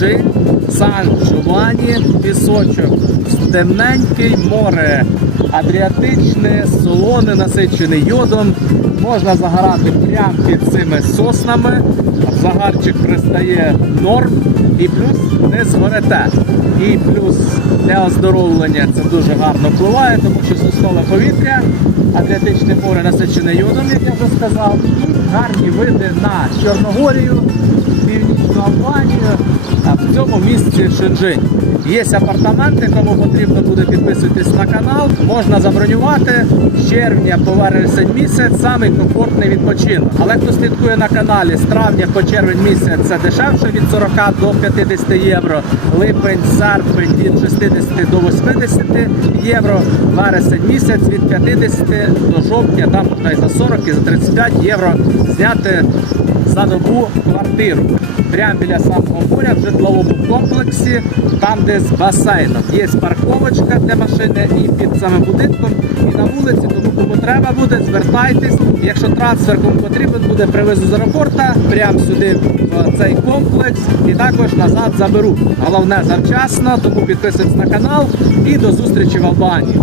Шенжин, Сан Джованні, пісочок, темненький море, адріатичне, солоне, насичене йодом. Можна загорати прямо під цими соснами. Загарчик пристає норм і плюс не згорете. І плюс для оздоровлення це дуже гарно впливає, тому що соснове повітря, Адріатичне море насичене йодом, як я вже сказав, і гарні види на Чорногорію, Албанію, а в цьому місці Шенжинь. Є апартаменти, кому потрібно буде підписуйтесь на канал. Можна забронювати з червня по вересень місяць, самий комфортний відпочинок. Але хто слідкує на каналі з травня по червень місяць це дешевше від 40 до 50 євро. Липень, серпень від 60 до 80 євро. Вересень місяць від 50 до жовтня, там можна і за 40, і за 35 євро зняти за добу квартиру. Прямо біля самого моря в житловому комплексі, там де з басейном. Є парковочка для машини і під самим будинком, і на вулиці. Тому кому треба буде, звертайтесь. Якщо трансфер кому потрібен буде, привезу з аеропорта прямо сюди в цей комплекс і також назад заберу. Головне завчасно, тому підписуйтесь на канал і до зустрічі в Албанії.